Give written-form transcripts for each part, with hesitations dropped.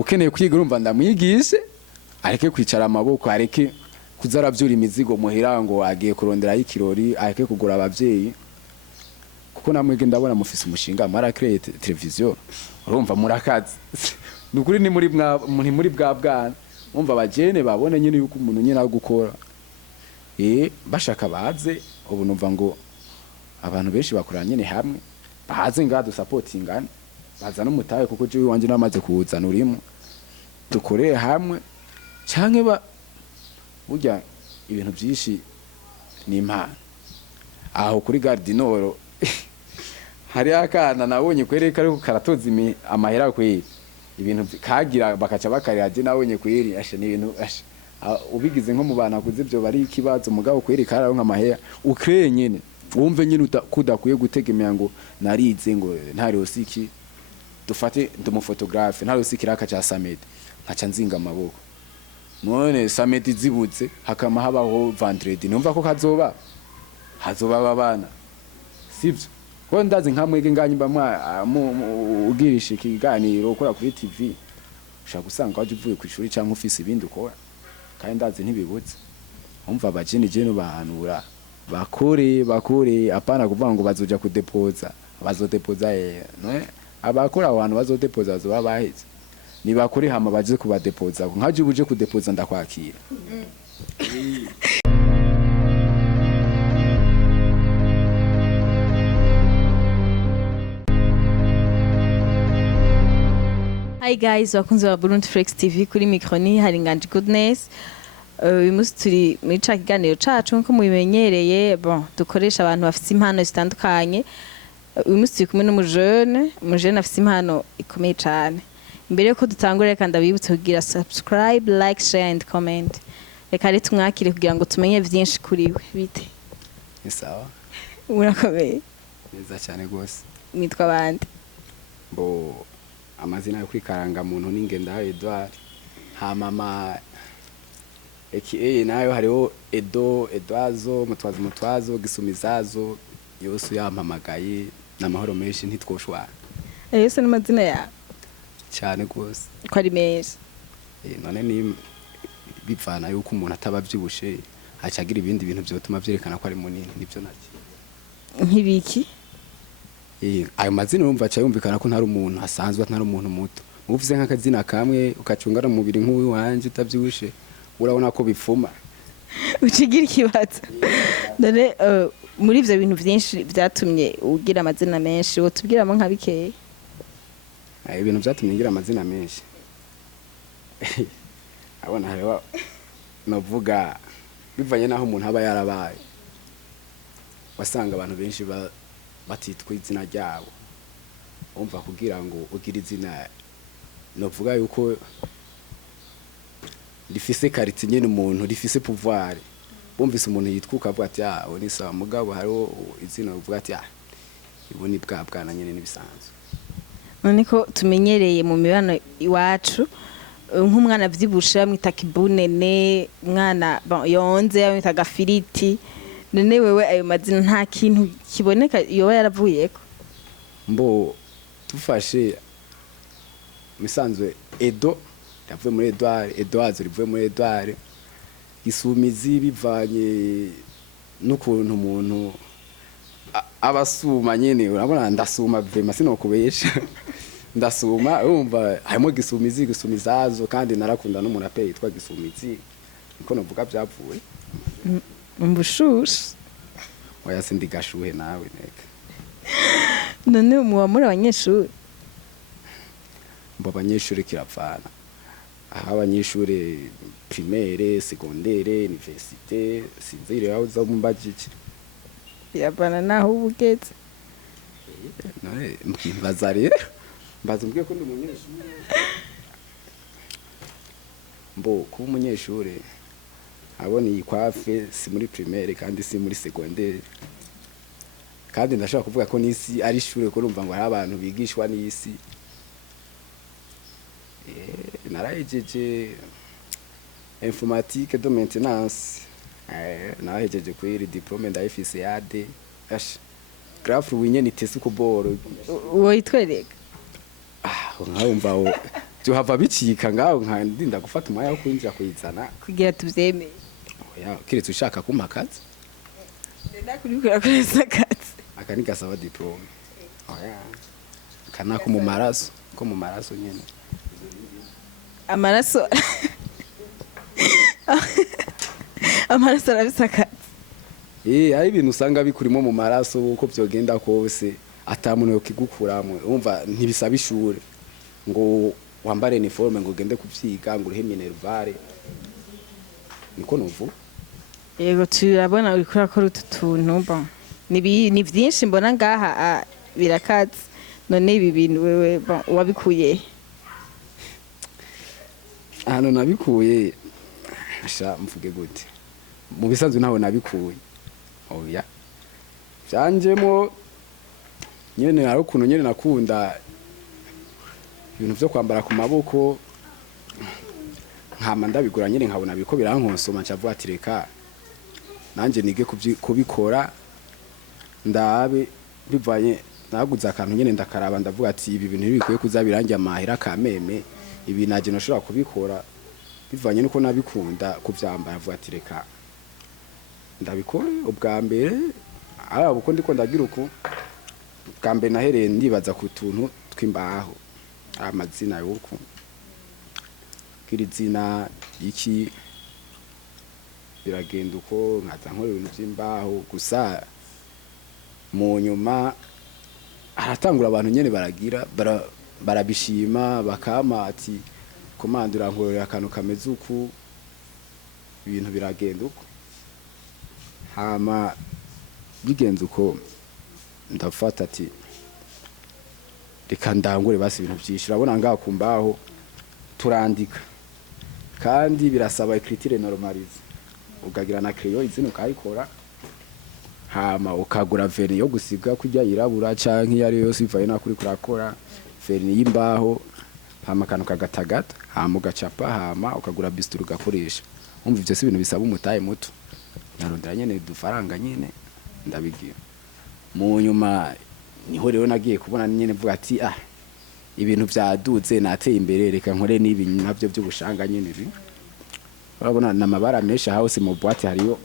ukeneye kwiga urumva ndamwigishe areke kwicara amaboko areke kuzaravyura imizigo muhira ngo agiye kurondera y'ikirori areke kugura abavyeyi kuko namwege ndabona mufise umushinga mara create television urumva murakazi nukuri ni muri bwa bwana umva abajene babone nyine yuko umuntu nyine agukora bashaka baze ubu numva ngo abantu benshi bakoranye nyine hamwe baze ngado supportingana baza no mutaye kuko je wanje namaze kuwuzana urimo dukore hamwe canke burya ibintu byinshi ni impano aho kuri Gardinoro hari akana nabonye kwereka ariko karatoza amahera kweri ibintu kagira bakaca bakariraje nabonye kweri ashe ni ibintu ashe ubigize nko mu bana kuze byo bari ikibazo mugabo kweri kararonka amahera ukreye nyene wumve nyine kudakuye gutegemea ngo narize ngo ntari osiki dufate ndumufotografe ntari osiki rakaca Samed nkaca nzinga amaboko none Samed zibutse hakama habaho vendredi numva ko hazoba babana sivyo ko ndazi nkamwege nganyimba ugirisha ikiganiro ukora kuri TV ushaka gusanga waje uvuye ku ishuri cyangwa ufise ibindi ukora kandi ndazi ntibibutse umva abajeni je no bahanura bakore apana kuvuga ngo bazoja kudepoza bazodepoza no abakora abantu bazodepoza bazoba baheze ni bakore hama baje kubadepoza nkaje buje kudepoza ndakwakira Hi guys, wakunze wa Burundi Flex TV kuri Microni hari nganje Goodness. Uyu munsi turi muri ca kiganiro cacu nko mubimenyereye dukoresha abantu bafite impano zitandukanye. Uyu munsi turi kumwe n'umujene afite impano ikomeye cyane. Imbere yuko dutangura reka ndabibutse kugira subscribe, like, share and comment. Reka rero tumwakire kugira ngo tumenye byinshi kuri we. Bite? Ni sawa. Urakomeye. Neza cyane gose. Nitwa bande? Amazina yo kwikaranga muntu n'ingenda Edouard ha mama nayo hariho Edouazo mutwazo gisumizazo yose yampamagaye n'amahoro menshi ntitwoshwana yose n'amazina ya cyane gose ko ari menshi none ni bivana yuko umuntu atabavyibushe acagira ibindi bintu byotuma byerekana ko ari munini nibyo naki nk'ibiki ayo mazina urumva cyayumvikana ko ntari umuntu asanzwe ntari umuntu muto uvuze nk'akazina kamwe ukacungana mu mubiri nk'uwi wanje utavyibushe urabona ko bipfuma ucigira ikibazo none muri ivyo bintu byinshi byatumye ugira amazina menshi wotubwiramo nka bikeye ibintu byatumye ngira amazina menshi abona hariho novuga bivanye naho umuntu aba yarabaye wasanga abantu benshi batitwa izina ryabo umva kugira ngo ugire izina novuga yuko rifise kariti nyene umuntu rifise pouvoir bumvise umuntu yitwuka avuga ati ni sawa mugabo hariho izina uvuga ati ibo ni bwana nyene nibisanzwe none ko tumenyereye mu mibano iwacu nk'umwana avyibusha mwita kibunene umwana yonze yamwita gafiriti none wewe ayo mazina nta kintu kiboneka yoba yaravuyeko tufashe misanzwe Edo yavuye muri Edouard rivuye muri Edouard isumizi bivanye n'ukuntu umuntu abasuma nyene urabona ndasuma vema sinokubesha ndasuma urumva harimo gisumizazo kandi narakunda n'umuntu ape yitwa gisumizi niko novuga byavuye umbushushe oya sindigashuhe nawe neka none muri abanyeshuri abanyeshuri kiravana aho abanyeshuri primaire secondaire université sinzire aho zo mumbajije yabana naho ubugeze none mbazare mbazumbwiye ko ndi umunyeshuri kuba umunyeshuri abona iyi kwafe si muri primaire kandi si muri secondaire kandi ndashaka kuvuga ko nisi ari ishure ko urumva ngo hari abantu bigishwa n'isi narahejeje informatique de maintenance narahejeje kuri diplôme ndayifise yade graphe winye nitese ko boro woyitwereka nkaumva byo hava bicika ngaho nkandinda gufata umwanya wo kwinjira kuyizana kugira tuvyemeye oya kiretse ushaka kumakaza ndenda kurikora kuresa akazi akani gasaba diplome oya kana ko mu maraso nyene amaraso amaraso arabisaka ari ibintu usanga bikurimo mu maraso uko byogenda kose atamuntu yo kigukuramo umva ntibisaba ishure ngo wambare uniforme ngo gende kuvyiga ngo urihe minervare niko nuvu yego turabona uri kurakora utuntu bon ni vyinshi mbona ngaha birakaze none ibi bintu wewe bon wabikuye hano nabikuye asha mvuge gute mu bisanzwe naho nabikuye oya byanjemo nyene hari ukuntu nyene nakunda ibintu byo kwambara ku maboko nkama ndabigura nyene nkabona biko birankonsoma ncavuga ati reka nanje nige kubikora ndabe bivanye naguza akantu nyene ndakaraba ndavuga ati ibi bintu bikwiye kuzabirangira amahera kameme ibi naje noshobora kubikora bivanye nuko nabikunda kuvyambara avuga ati reka ndabikora ubwa mbere uko ndiko ndagira uko bwa mbere nahereye ndibaza ku tuntu tw'imbaho amazina y'uko kirizina iki biragenda uko nkaza nkora ibintu by'imbaho gusa mu nyuma haratangura abantu nyene baragira barabishima bakama ati komandura nkorera akantu kameze uku ibintu biragenda uko hama bigenze uko ndafata ati reka ndangure basi ibintu byinshi urabona ngaho kumbaho turandika kandi birasaba écriture normalisée ugagira na crayon izina ukayikora hama ukagura vernis yo gusiga kujya yirabura canke yari yose ivaye nakuri kurakora vernis y'imbaho hama kantu kagatagata hama ugacapa hama ukagura bisturi ugakoresha umva ivyo si ibintu bisaba umutaye muto narondera nyene dufaranga nyene ndabigira mu nyuma niho rero nagiye kubona nyene vuga ati ibintu byaduze nateye imbere reka nkore nibi navyo by'ubushanga nyene ibi urabona namabara menshi hose mu boîte hariyo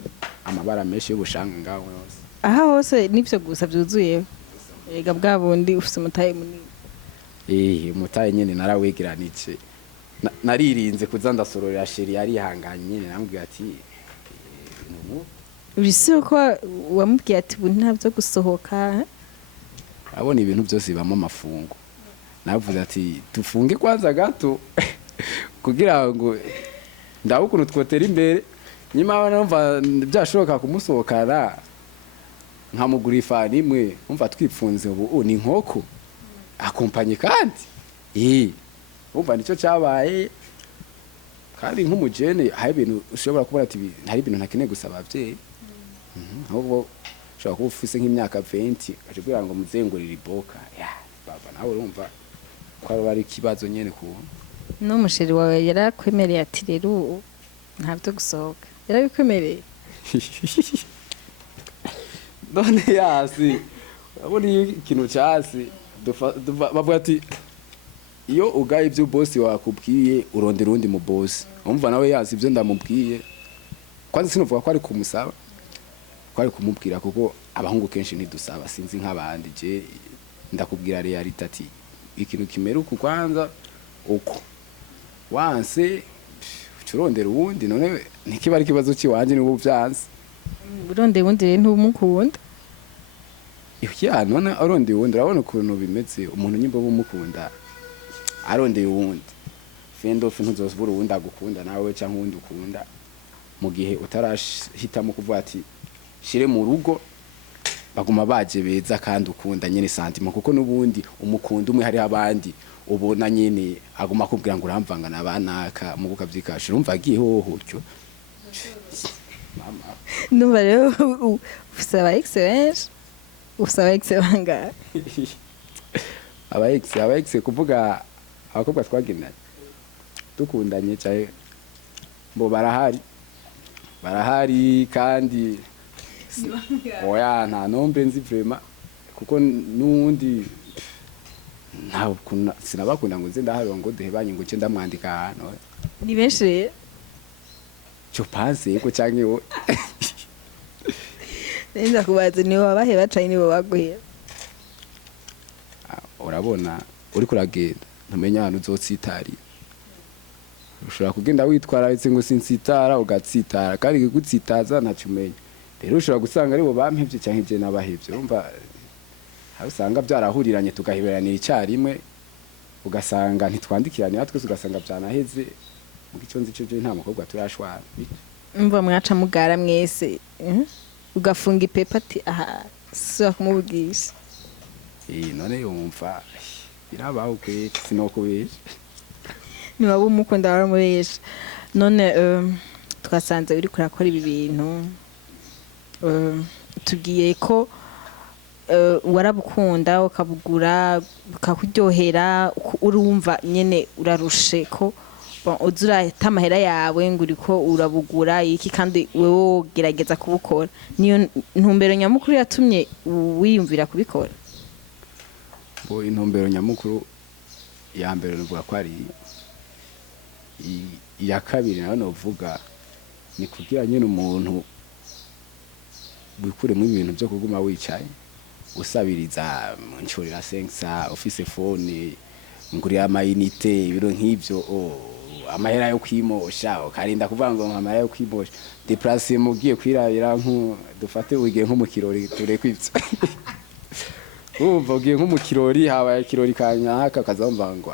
amabara menshi y'ubushanga ngaho yose aha hose nivyo gusa byuzuye ega bwabundi ufise umutaye munini umutaye nyene narawegeranije naririnze kuza ndasororera sheri yari ihanganye nyene nambwiye ati urisi ko wamubwiye ati ubu ntabyo gusohoka abona ibintu byose bibamo amafungo navuze ati tufunge kwanza gato kugira ngo ndaho ukuntu twotera imbere nyuma numva byashoboka kumusohokana nkamugura ifani imwe umva twipfunze ubu ni inkoko akompanye kandi umva nicyo cyabaye kandi nk'umujene hari ibintu ushobora kubona ati hari ibintu ntakeneye gusaba abavyeyi ahubwo ushobora kuba ufise nk'imyaka 20 aje kugira ngo muzengurire iboka baba nawe urumva ko ari ikibazo nyene ku n'umusheri wawe yarakwemereye ati rero ntabyo gusohoka yarabikwemereye none yasi abona ikintu cyasi bavuga ati iyo ugaye ibyo boss wakubwiye urondera undi mu boss umva nawe yazi ibyo ndamubwiye kwanza sinovuga ko ari kumusaba ko ari kumubwira kuko abahungu kenshi ntidusaba sinzi nk'abandi je ndakubwira reality ati ikintu kimera uko kwanza uko wanse urondera uwundi none nikiba ari kibazo kiwanje n'ubu byanze urondera uwundi rero ntumukunda none arondeye uwundi urabona ukuntu bimeze umuntu nyimba bumukunda arondeye uwundi fendofu ntuzosubura uwundi agukunda nawe cyangwa uwundi ukunda mu gihe utarahitamo kuvuga ati shire mu rugo baguma baje beza kandi ukunda nyene sentiment kuko nubundi umukunda umwe hari abandi ubona nyene aguma kubwira ngo uramvanga nabanaka mu bukavyikashira umva agiye hoho utyo mama numva rero ufisaba excellence ufisaba excellence aba ex kuvuga abakobwa twagendanye dukundanye cyaye mbo barahari kandi oya nta nombre nzi vraiment kuko nundi ntawe sinabakunda ngo nze ndaharwa ngo duhebanye ngo nce ndamwandika ahantu ni benshi rero cyo panse ko canke wo neza kubaza niwe wabaheba canke niwe waguheba urabona uri kuragenda ntumenya ahantu uzotsitari ushobora kugenda witwararitse ngo sinsitara ugatsitara kandi kigutsitaza ntacyo umenya rero ushobora gusanga ari bo bampevye canke je nabahevye urumva aho usanga byarahuriranye tugahiberanira icyarimwe ugasanga ntitwandikiranye twese ugasanga byanaheze mu giconzi cyo nta mukobwa turashwana umva mwaca mugara mwese ugafunga ipepa ati aha so kumubugisha none yumva birabaho kwe sinokubesha niba bumukunda baramubesha none twasanze uri kurakora ibi bintu tugiye ko warabukunda ukabugura ukakuryohera urumva nyene urarushe ko uzura tamahera yawe ngo uriko urabugura iki kandi wewe gerageza kubukora niyo ntumbero nyamukuru yatumye wiyumvira kubikora bo intumbero nyamukuru ya mbere nuvuga ko ari iya kabiri nayo novuga ni kugira nyene umuntu wikuremo ibintu byo kuguma wicaye usabiriza nshorera sensa office phone nguriya amayinite ibiro nk'ibyo amahera yo kwimosha ukarinda kuvuga ngo amahera yo kwimosha deplace mugiye kwirabira nko dufate ugiye nko mu kirori tureko ibyo uvugiye nko mu kirori habaye kirori kanyaka kazomva ngo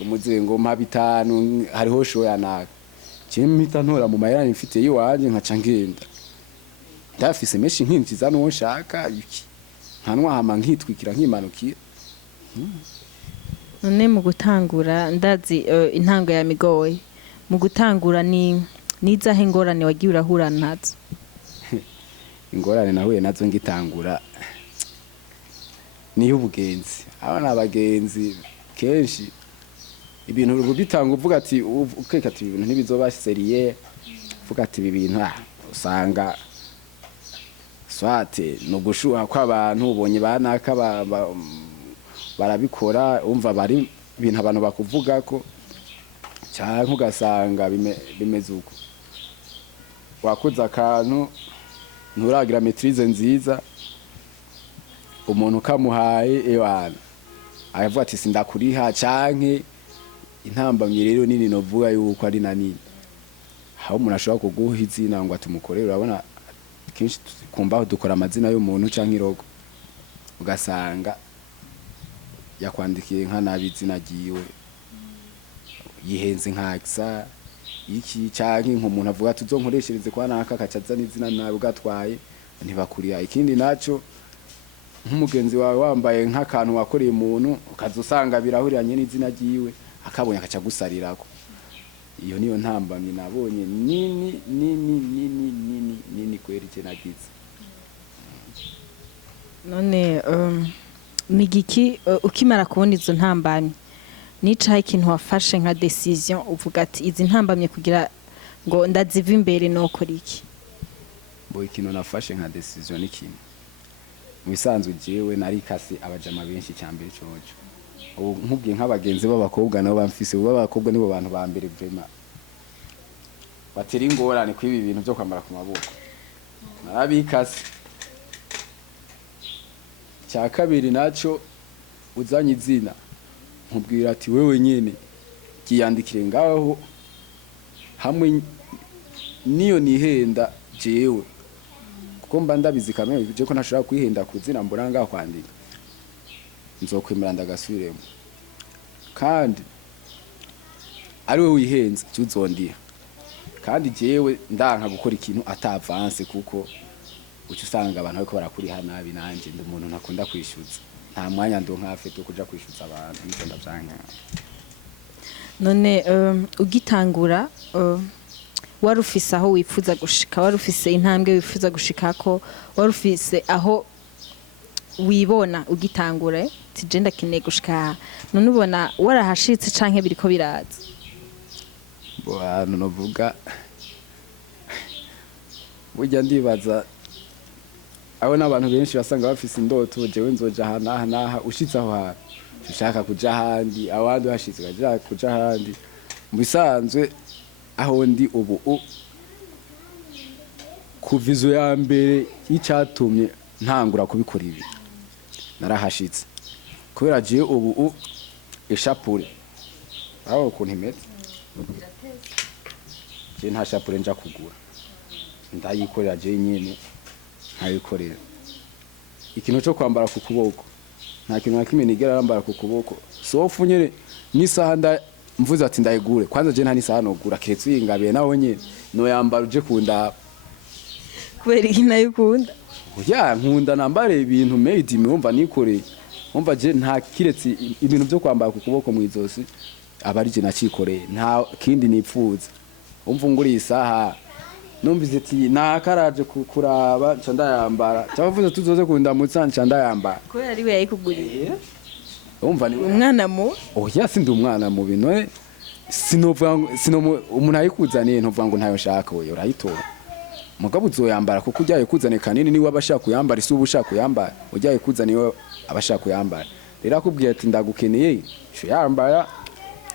umuze ngo mpa bitanu hariho show yanaka cimita ntora mu mahera mfite yiwanje nkaca ngenda ndafise meshi nkinjiza no nshaka iki nkanwa hama nkitwikira nkimanukira none mu gutangura ndazi intango ya migoye mu gutangura ni nizahe ingorane wagiye urahura nazo ingorane nahuye nazo ngitangura niyo ubugenzi abana abagenzi kenshi ibintu rubitanga uvuga ati ukeka ati ibintu ntibizoba seriye uvuga ati ibi bintu usanga swate no gushuha kw'abantu ubonye banaka barabikora umva bari ibintu abantu bakuvuga ko cyane ugasanga bimeze uko wakoze akantu nturagira maîtrise nziza umuntu kamuhaye ewana aravuga ati sindakuriha canke intambamye rero nini novuga yuko ari nanini aho umuntu ashobora kuguha izina ngo atumukorere urabona kenshi kumbaho dukora amazina y'umuntu canke irogo ugasanga yakwandikiye nka nabi izina giwe yihenze nkakisa iki canke nk'umuntu avuga ati uzonkoreshereze kwa naka kacaza n'izina nabi ugatwaye ntibakuriya ikindi naco nk'umugenzi wawe wambaye nk'akantu wakoreye umuntu ukazusanga birahuriranye n'izina giwe akabonye akaca gusarirako iyo niyo ntambamye nabonye nini kwerekeye nagize none migiki ukimara kubona izo ntambamye nicaye ikintu wafashe nka decision uvuga ati izi ntambamye kugira ngo ndaziva imbere nokora iki bo ikintu nafashe nka decision n'ikintu mu bisanzwe jewe narikase abajama benshi cyambere cojo nkubwiye nk'abagenzi b'abakobwa nabo bamfise b'abakobwa nibo bantu ba mbere vraiment batera ingorane kwibi bintu byo kwambara ku maboko narabikase cya kabiri naco uzanye izina nkubwira ati wewe nyene kiyandikire ngaho hamwe niyo nihenda jewe kuko mba ndabizi kamwe je ko ntashobora kwihenda kuzina mbona ngaho kwandika nzokwemera ndagasubiremo kandi ari we wihenze cyuzondiha kandi jewe ndanka gukora ikintu atavance kuko ucu usanga abantu bariko barakuriha nabi nanje ndi umuntu ntakunda kwishyuza nta mwanya ndo nkafite kuja kwishyuza abantu niko ndavyanka none ugitangura warufise aho wifuza gushika warufise intambwe wifuza gushikako warufise aho wibona ugitangure tijenda kineye gushika none ubona warahashitse canke biriko biraza bo hano novuga burya ndibaza abo n'abantu benshi basanga bafise indoto jewe nzoja hanaha ushitse aho hantu ushaka kuja ahandi abandi hashitse ukaja kuja ahandi mu bisanzwe aho ndi ubu kuva izo ya mbere y'icyatumye ntangura kubikora ibi narahashitse kubera je ubu ishapure aho ukuntu imeze je nta shapure nja kugura ndayikorera je nyene nkayikorera ikintu cyo kwambara ku kuboko nta kintu nakimwe nigera yambara ku kuboko sofu nyene n'isaha mvuze ati ndayigure kwanza je nta n'isaha nogura ketse uyingabiye nawe nyene no yambara uje kunda kubera iki nayikunda ya nkunda nambare ibintu made imumva nikoreye umva je nta kiretse ibintu byo kwambara ku kuboko mu izosi abari je nacikoreye nta kindi nipfuza umva nguri isaha numvise ati nakaraje kuraba nca ndayambara cyavuze tuzoze kundamutsa nca ndayambara ko yari we yayikuguriye umva ni umwana mu oya sindi umwana mu bino sinovuga umuntu ayikuzaniye ntuvuga ngo ntayo nshaka we urayitora mugabo uzoyambara kuko ujyaye kuzane kanini niwe abashaka kuyambara isi ubashaka kuyambara ujyaye kuzaniye abashaka kuyambara rero akubwiye ati ndagukeneye sho yambara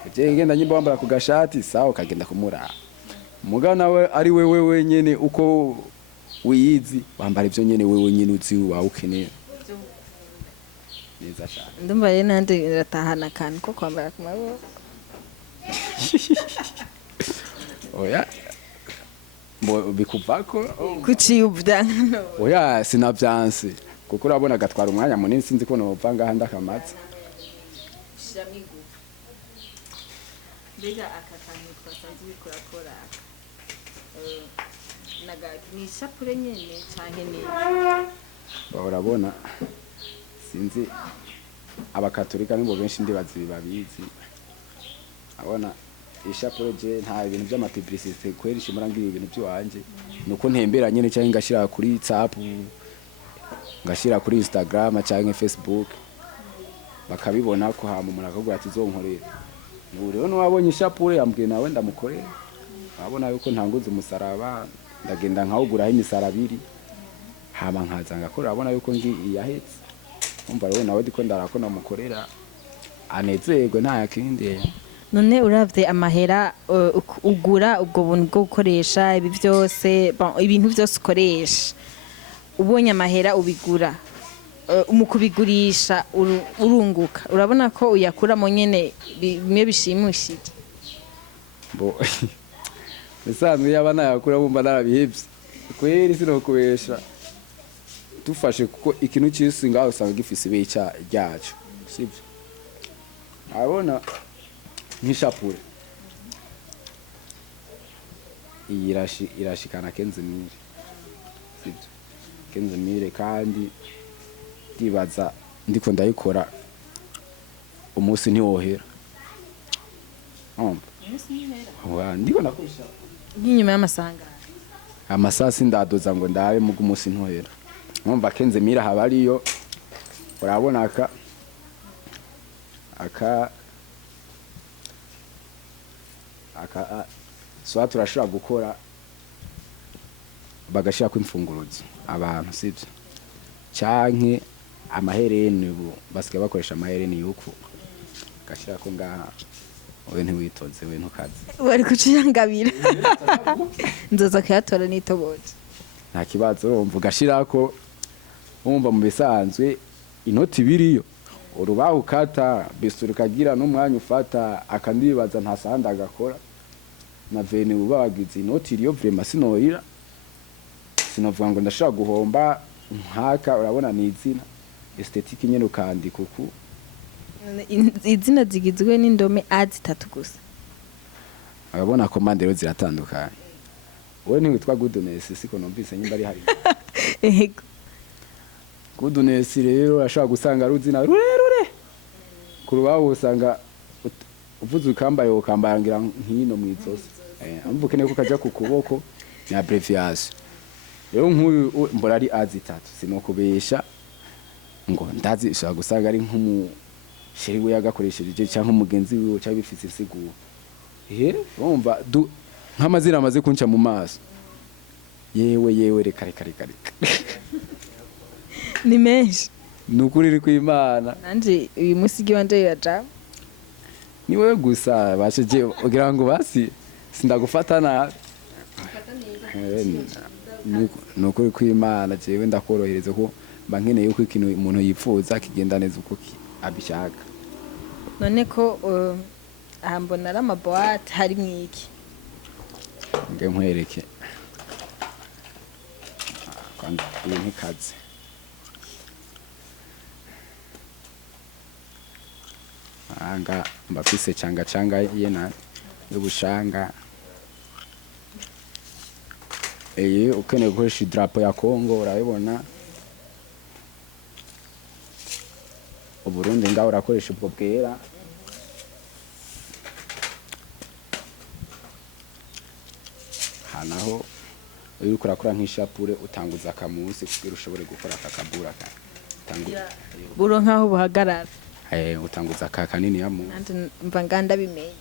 uje genda nyimba wambara ku gashati sawa kagenda kumura muga nawe ari wewe wenyene uko wiyizi wambara ivyo nyene wewe nyene uzi wawe ukeneye neza cyane ndumva rero nande ratahana kan ko kwambara ku maboko oya bikuvako kuci ubdangano oya sinavyanse kuko urabona gatwara umwanya munini sinzi ko nova ngaha ndakamatse shamigu mbega akakantu twasanze bikurakora naga ni shapure nyene canke ni urabona sinzi abakatolika nibo benshi ndibazi babizi abona ishapure je nta ibintu by'amapublicité kweri shimura ngira ibintu by'wanje nuko ntembera nyene cyangwa ngashira kuri WhatsApp ngashira kuri Instagram cyangwa Facebook bakabibona ko hama umuntu akagura ati zonkorera ubu rero n'wabonye ishapure yambwiye nawe ndamukorera abona yuko ntanguze umusaraba ndagenda nkawuguraho imisarabiri hama nkaza ngakora abona yuko ngi yahetse umva rero nawe diko ndarako namukorera anezerwe nta yakindi none uravye amahera ugura ubwo buntu bwo gukoresha ibi byose ibintu byose ukoresha ubonye amahera ubigura mu kubigurisha urunguka urabona ko uyakuramo nyene bimwe bishimishije bo bisanzwe yaba nayakura bumva narabihebye kweri sinokubesha dufashe kuko ikintu cyose ngaho usanga gifise ibeca ryacu sibyo abona nk'ishapure irashikana 15,000 sibyo 15,000 kandi ndibaza ndiko ndayikora umunsi ntiwohera ndiko nakoresha nk'inyuma y'amasanga amasasi ndadoza ngo ndabe mu umunsi ntohera numva 15,000 haba ariyo urabona aka so turashobora gukora bagashira ku imfunguruzo abantu sibyo canke amahereni ubu basigaye bakoresha amahereni yuko gashira ko ngaha owe ntiwitoze we ntukaze wari kuciyangabira nzoza kuyatora nitoboje nta kibazo umva gashirako umva mu bisanzwe inoti biriyo urubaho ukata bisura kagira n'umwanya ufata akandibaza nta sahanda agakora na vene ubagize inoti iriyo vraiment sinoira sinovuga ngo ndashaka guhomba nkaka urabona ni izina esthétique nyene ukandika uku izina zigizwe n'indome A3 gusa ababona komandero ziratandukanye wowe ntiwitwa Goodness siko numvise nyimba ari hari ego Goodness rero ashaka gusanga ruzina rurerure kurubaho usanga uvuze ukambaye ngira nkino mwizosi amvuke neko kaja ku kuboko ni abbreviation rero nk'uyu mbora ari A3 sinokubesha ngo ndazi ishaka gusanga ari sheri we yagakoresheje cyangwa umugenzi wiwe cyangwa bifite insiguro urumva nk'amazina amaze kunca mu maso yewe reka ni menshi nukuri iri kw'Imana nanje uyu musigi wanje yaja ni wewe gusa basheje ugira ngo basi sindagufata nabi nukuri kw'Imana jewe ndakorohereza ko mba nkeneye yuko ikintu umuntu yifuza kigenda neza uko abishaka. none ko aha mbona ari amaboate hari mwiki nge nkwereke kandi iyi ntikaze anga mbafise canga yena y'ubushanga ukeneye gukoresha idrapo ya Congo urabibona Uburundi ngaho urakoresha ubwo bwera hanaho iyo urakora nk'ishapure utanguza akamusi kugira ushobore gukora akakabura tanguza buro nkaho buhagarara utanguza aka kanini ya mu mva nganda bimenye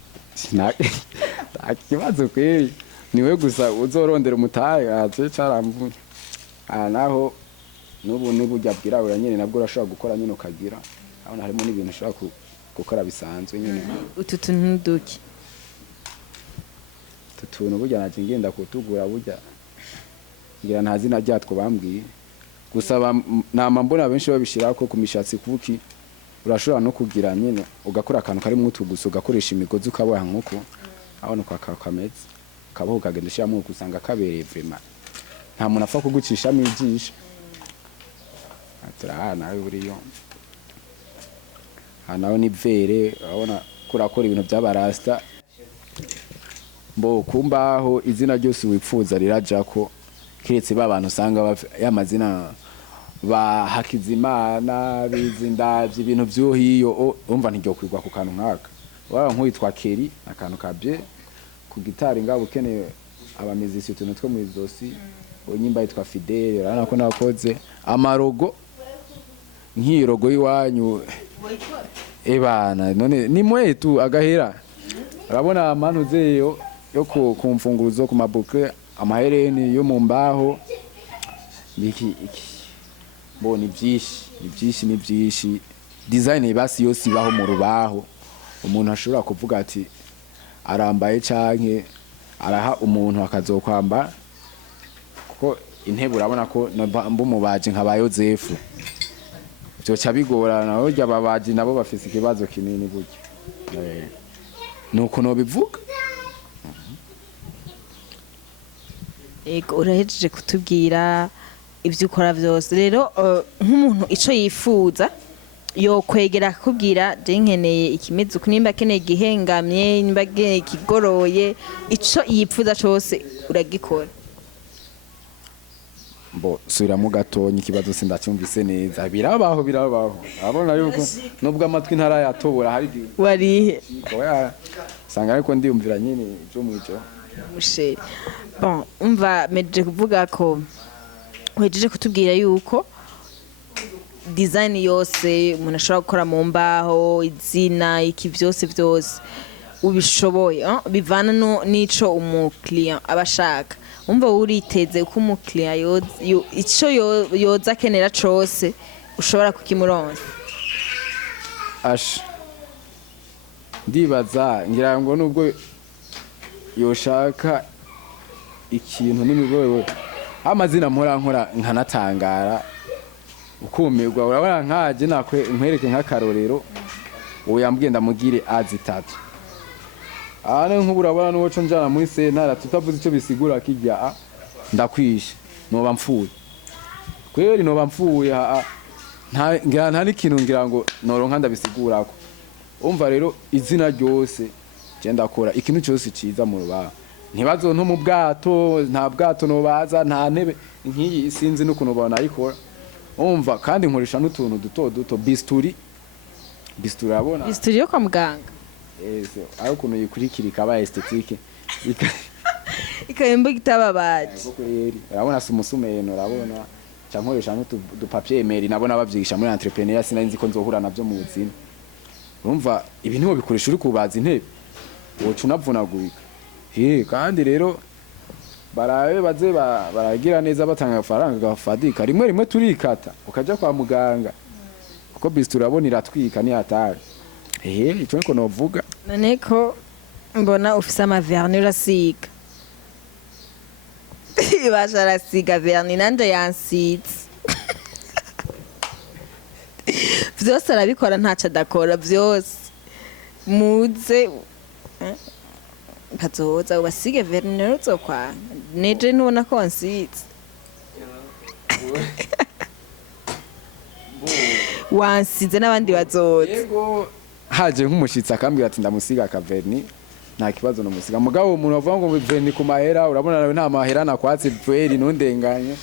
akibazo kweri niwe gusa uzorondera umutahe aje caramvu naho nubu nibujya bwirabura nyene nabwo urashobora gukora nyine ukagira abona harimo n'ibintu ushobora gukora bisanzwe nyine utu tuntu duki tutuntu burya naje ngenda kutugura burya ngira nta zina ryatwo bambwiye gusa nama mbona benshi babishira ko ku mishatsi kuki urashobora no kugira nyine ugakora akantu kari mu tuguso ugakoresha imigozi ukaboha nkuko abona kwa kameze kabaho kagenda shiramo kusanga kabereye vraiment nta muntu afa kugucisha mijisha atrana buriyo hanaho ni vere urabona kurakora ibintu by'abarasta mbo kumbaho izina ryose wipfuza rirajako kiretse babantu usanga y'amazina ba Hakizimana bizindavye ibintu byo hiyo umva ntiryo kwigwa ku kantu nkaka waba nk'uwitwa Keri akantu kabye ku gitari ngabo ukeneye abamizisi utuntu two mu izosi unyimba yitwa Fidele urabona ko nakoze amarogo nk'irogo yiwanyu ebana none ni mwetu agahera urabona amanuze yo ku mfunguzo ku maboucle amahereni yo mu mbaho iki bo ni byinshi design basi yose ibaho mu rubaho umuntu ashobora kuvuga ati arambaye canke araha umuntu akazokwamba kuko intebe urabona ko mbumubaje nka Yozefu byoca bigorana urya babaji nabo bafise ikibazo kinini burya nuko no bivuga ego urahejeje kutubwira ibyo ukora byose rero nk'umuntu ico yifuza yo kwegera akubwira je nkeneye ikimeze kunimba keneye gihengamye nimba kigoroye ico yifuza cyose uragikora mbo subiramo gatonyi ikibazo sindacyumvise neza birabaho abona yuko nubwo amatwi ntarayatobora hari warihe sanga ariko ndiyumvira nyine byo mwijo mushe bon umva meje kuvuga ko wejeje kutubwira yuko design yose umuntu ashobora gukora mu mbaho izina iki byose ubishoboye bivana n'ico umuklient abashaka umva uriteze uko umuklient ico yoza akenera cose ushobora kukimuronsa ndibaza ngira ngo nubwo yoshaka ikintu n'imigoye amazina nkora nkanatangara ukumirwa urabona nkaje nkwereke nk'akarorero uwo yambwiye ndamugire azitatu nk'ubu urabona n'uwo co njana muri sentara tutavuze ico bisigura kijya ndakwishe noba mpfuye kweri noba mpfuye nta n'ikintu ngira ngo noronka ndabisigurako umva rero izina ryose je ndakora ikintu cyose ciza mu rubaho ntibazo nto mu bwato nta bwato nobaza nta ntebe nk'iyi sinzi n'ukuntu bona ayikora umva kandi nkoresha n'utuntu duto bisturi urabona bisturi yo kwa muganga ari ukuntu yikurikira ikaba esthétique ikayemba gitababaje urabona si umusumeno urabona nkoresha n'udupapier meri nabona bavyigisha muri entrepreneur sinzi ko nzohura navyo mu buzima urumva ibi niho bikoresha uri kubaza intebe woca unavunagurika kandi rero barabe baze baragira neza batanga amafaranga gafadika rimwe turikata ukaja kwa muganga ko bisi urabona iratwika ni hatari icyo niko novuga. none ko mbona ufise amaverni urasiga ibasha arasiga verni nanje yansize vyose arabikora ntaco adakora vyose muze kazoza ubasige verni rero uzokwanga neje ntubona ko wansize wansize n'abandi bazoza. Yego haje nk'umushitsi akambwira ati ndamusiga akaverni nta kibazo namusiga mugabo umuntu avuga ngo verni ku mahera urabona nawe nta mahera nakwatse verni ntundenganye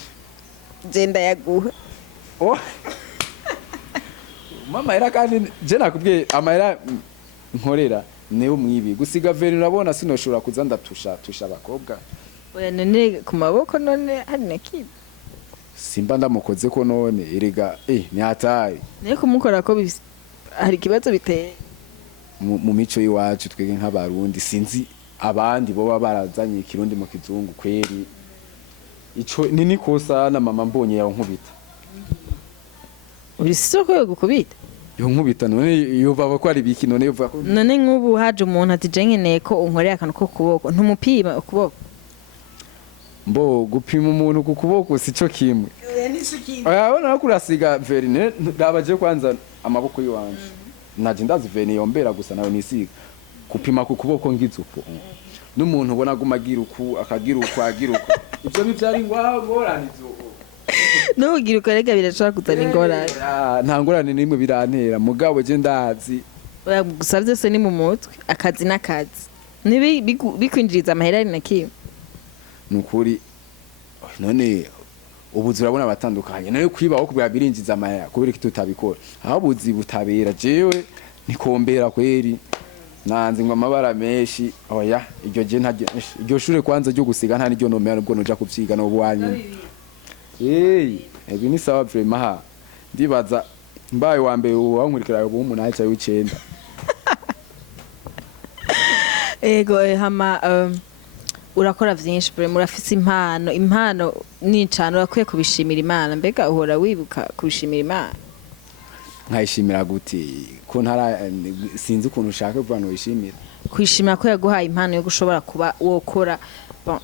je ndayaguha mama era kandi je nakubwiye amahera nkorera niwe mwibi gusiga verni urabona sinoshobora kuza ndatusha abakobwa oya none ku maboko none hari nakibi simba ndamukoze ko none erega ni hataye naye kumukora ko hari ikibazo biteye mu mico y'iwacu twege nk'abarundi sinzi abandi bo barazanye ikirundi mu kizungu kweri ico ni nikosa na mama mbonye yawo nkubita uri soko yo gukubita yo nkubita none yova ko ari biki none yova ko none nk'ubu haje umuntu ati je nkeneye ko unkorera akantu ko kuboko ntumupima ukuboko mbo gupima umuntu ku kuboko sico kimwe urabona ko urasiga verine ndabaje kwanza amaboko yiwanje naje ndazi verine yombera gusa nawe nisiga gupima ku kuboko ngizuko n'umuntu ubona gumagira uku akagira uku agira uku ivyo bivyari ngorane izuko nugira uko rega birashaka kuzana ingorane nta ngorane nimwe birantera mugabo je ndazi gusa byose ni mu mutwe akazi n'akazi nibi bikwinjiriza amahera ari nakiyo nukuri none ubuzi urabona abatandukanye nayo kwibaho kubwa birinjiza amahera kubera tutabikora aho buzi butabera jewe nikombera kweri nanze ngo amabara menshi oya iryo je ntaje iryo shure kwanza ryo gusiga nta niryo nomera ubwo noja kuvyiga no bwanyu ebi ni sawa vraiment ndibaza mbaye wa mbere wankurikira ubu umuntu cya w'icenda ego hama urakora vyinshi bure murafise impano nicana urakwiye kubishimira Imana mbega uhora wibuka kubishimira Imana nkayishimira gute ko ntara sinzi ukuntu ushaka kuvuga no wishimira kwishimira ko yaguhaye impano yo gushobora kuba wokora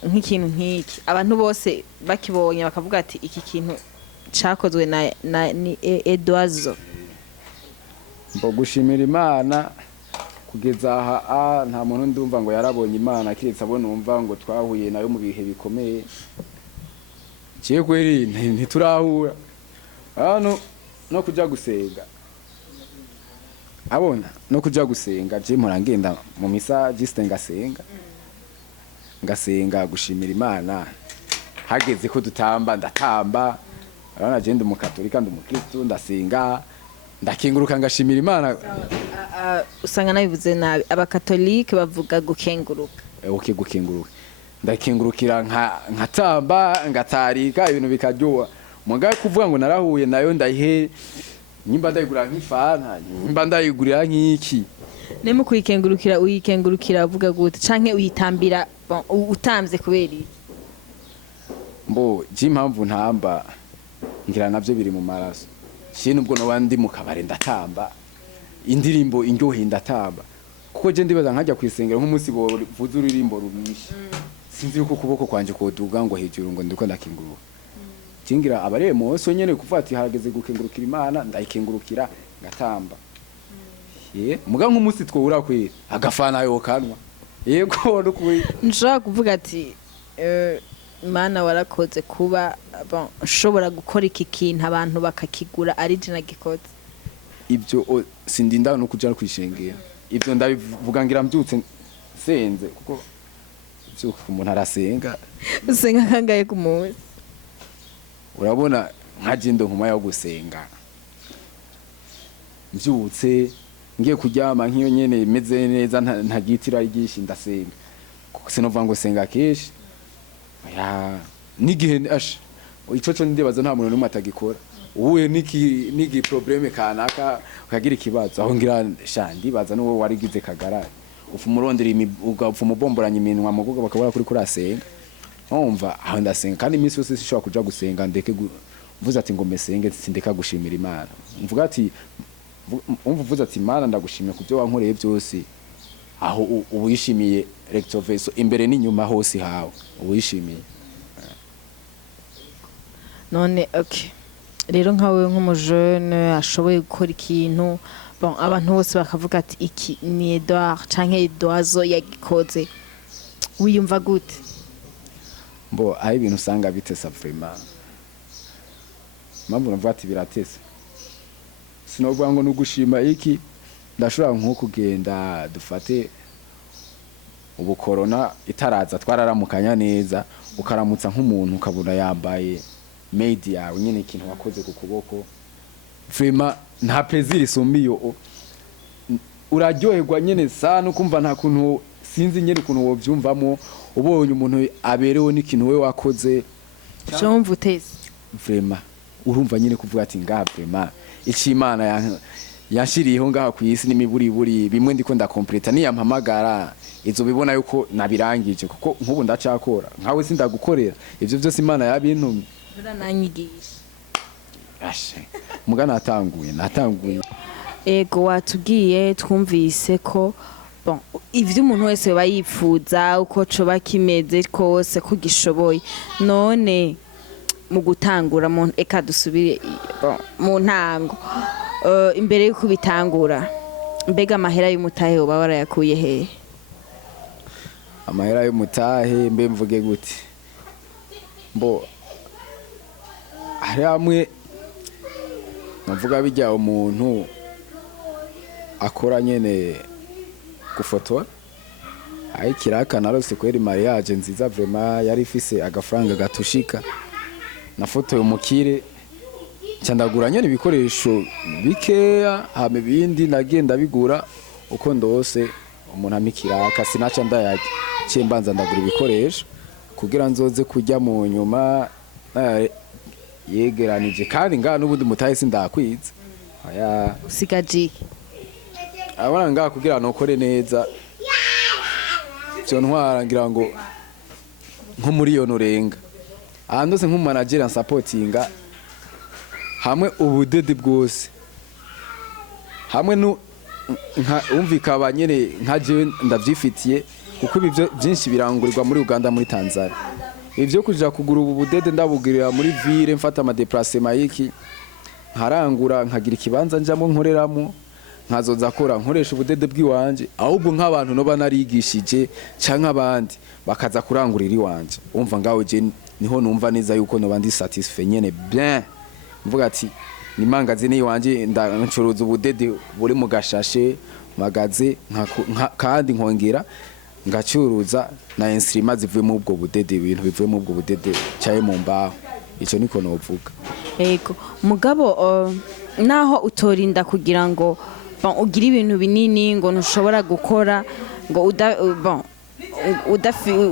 nk'ikintu nk'iki abantu bose bakibonye bakavuga ati iki kintu cakozwe na ni Edouard mbo gushimira Imana kugeza aha nta muntu ndumva ngo yarabonye Imana kiretse abone umva ngo twahuye nayo mu bihe bikomeye ciye kweri ntiturahura hano no kuja gusenga abona no kuja gusenga je mpora ngenda mu misa jiste ngasenga gushimira Imana hageze ko dutamba ndatamba arana je ndi mu katolika ndi mu Kristo ndasenga ndakenguruka ngashimira Imana usanga nabivuze nabi abakatolike bavuga gukenguruka gukenguruka ndakengurukira nkatamba ngatarika ibintu bikaryoha mugaye kuvuga ngo narahuye nayo ndayihe nyimba ndayigura nk'ifana nyimba ndayigurira nk'iki nemu kuyikengurukira uyikengurukira avuga gute canke uyitambira utamvye kubera iki mbo jimpamvu ntamba ngira navyo biri mu maraso shine ubwo no bandi mu kabare ndatamba indirimbo indyohe ndatamba kuko je ndibaza nkajya kwisengera nk'umunsi bovuza uririmbo runisha sinzi yuko kuboko kwanje koduga ngo hejuru ngo ndiko ndakingurura kingira abare moso nyene kuvati harageze gukengurukira Imana ndayikengurukira ngatamba muga nk'umunsi twura kwera agafana yo kanwa yego no kuyi nshaka kuvuga ati Imana warakoze kuba ushobora gukora iki kintu abantu bakakigura ari je nagikoze ibyo sindinda no kuja kwishengera ibyo ndabivuga ngira mbyutse senze kuko byuko umuntu arasenga usenga kangaye ku munsi urabona nkaje ndo nkuma yo gusenga mbyutse ngiye kuryama nk'iyo nyene imeze neza ntagitira igishi ndasenga kuko sinova ngo senga keshi ya nigihe ico cyo ndibaza nta muntu numwe atagikora ubuye niki probleme kanaka ukagira ikibazo aho ngira ndibaza n'uwo warigize kagara ufu murondera ugapfu mubomboranya iminwa muguga bakabura kuri kurasenga umva aho ndasenga kandi iminsi yose sishobora kuja gusenga ndeke mvuze ati ngo mesenge sindeka gushimira Imana mvuga ati umva uvuze ati mana ndagushimiye ku byo wankoreye byose aho uwishimiye recto verso imbere n'inyuma hose hawe uwishimiye. none okay rero nkawe nk'umujene ashoboye gukora ikintu bon abantu bose bakavuga ati iki ni Edouard canke Edouazo yagikoze wiyumva gute? Mbo aho ibintu usanga bitesa vraiment mpamvu navuga ati biratesa sinovuga ngo nugushima iki ndashobora nko kugenda dufate ubu corona itaraza twararamukanya neza ukaramutsa nk'umuntu ukabona yambaye made yawe nyene ikintu wakoze ku kuboko vraiment nta plaisir isumbiyo uraryoherwa nyene sana ukumva nta kuntu sinzi nyene kuntu wovyumvamo ubonye umuntu aberewe n'ikintu we wakoze cyumva utese vraiment urumva nyene kuvuga ati ngaha vraiment Imana yashiriyeho ngaha ku isi n'imiburiburi bimwe ndiko ndakompleta niyampamagara izo bibona yuko nabirangije kuko nk'ubu ndacakora nkawe sindagukorera ivyo byose Imana yabintumye urananyigisha ashe muga natanguye ego watubwiye twumvise ko bon ivyo umuntu wese bayipfuza uko coba kimeze kose ko gishoboye none mu gutangura mu eka dusubire mu ntango imbere yuko bitangura mbega amahera y'umutahe uba warayakuye he? Amahera y'umutahe mbe mvuge gute mbo hari amwe navuga bijya umuntu akora nyene gufotora ayikiraka narose kweri mariage nziza vraiment yari ifise agafaranga gatushika nafotoye umukire cyandagura nyene ibikoresho bikeya hame bindi nagenda bigura uko ndose umuntu amikiraka sinaca ndayaje cyembanza ndagura ibikoresho kugira nzoze kujya mu nyuma yegeranije kandi ngana n'ubundi mutahe sindakwiza aya usigaje abana ngaha kugira nokore neza cyo ntwara ngira ngo nko muri yo norenga ahandose nk'umanager and supportinga hamwe ubudede bwose hamwe umvikaba nyene nka jewe ndavyifitiye kuko ibyo byinshi birangurirwa muri Uganda muri Tanzania ivyo kuja kugura ubu budede ndabugirira muri ville mfata ama déplacement yiki nkarangura nkagira ikibanza njamo nkoreramo nkazoza akora nkoresha ubudede bw'iwanje ahubwo nk'abantu no banarigishije canke abandi bakaza kurangurira iwanje umva ngaho je niho numva neza yuko no bandi satisfait nyene bien mvuga ati ni magazine iwanje ndancuruza ubudede buri mu gashashe magaze kandi nkongera ngacuruza na instrument zivuye mu ubwo budede ibintu bivuye mu ubwo budede cyaye mu mbaho ico niko novuga ego mugabo naho utorinda kugira ngo ugira ibintu binini ngo ntushobora gukora ngo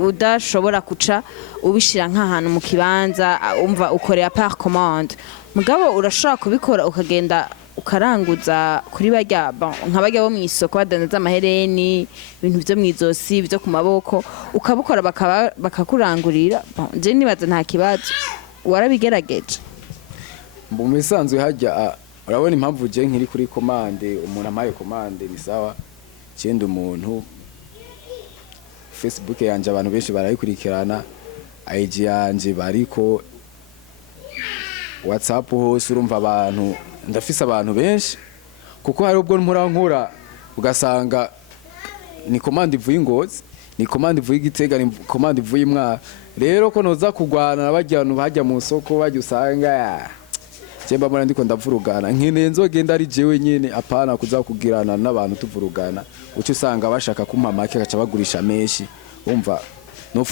udashobora kuca ubishira nk'ahantu mu kibanza umva ukorera par commande mugabo urashobora kubikora ukagenda ukaranguza kuri barya nk'abarya bo mu isoko badandaza amahereni ibintu byo mwizosi byo ku maboko ukabukora bakakurangurira je nibaza nta kibazo warabigerageje mu misanzwe hajya urabona impamvu je nkiri kuri commande umuntu amaye commande ni sawa cyende umuntu Facebook yanje abantu benshi barayikurikirana IG yanje bariko WhatsApp hose urumva abantu ndafise abantu benshi kuko hari ubwo nkora ugasanga ni commande ivuye Ngozi ni commande ivuye Gitega ni commande ivuye Mwaro rero ko noza kugwana nabajyana bajya mu soko bajya usanga Jemba mbona ndiko ndavurugana nkene nzogenda ari jewe nyene apana kuza kugirana n'abantu tuvurugana uco usanga bashaka kumpa make gaca bagurisha menshi umva no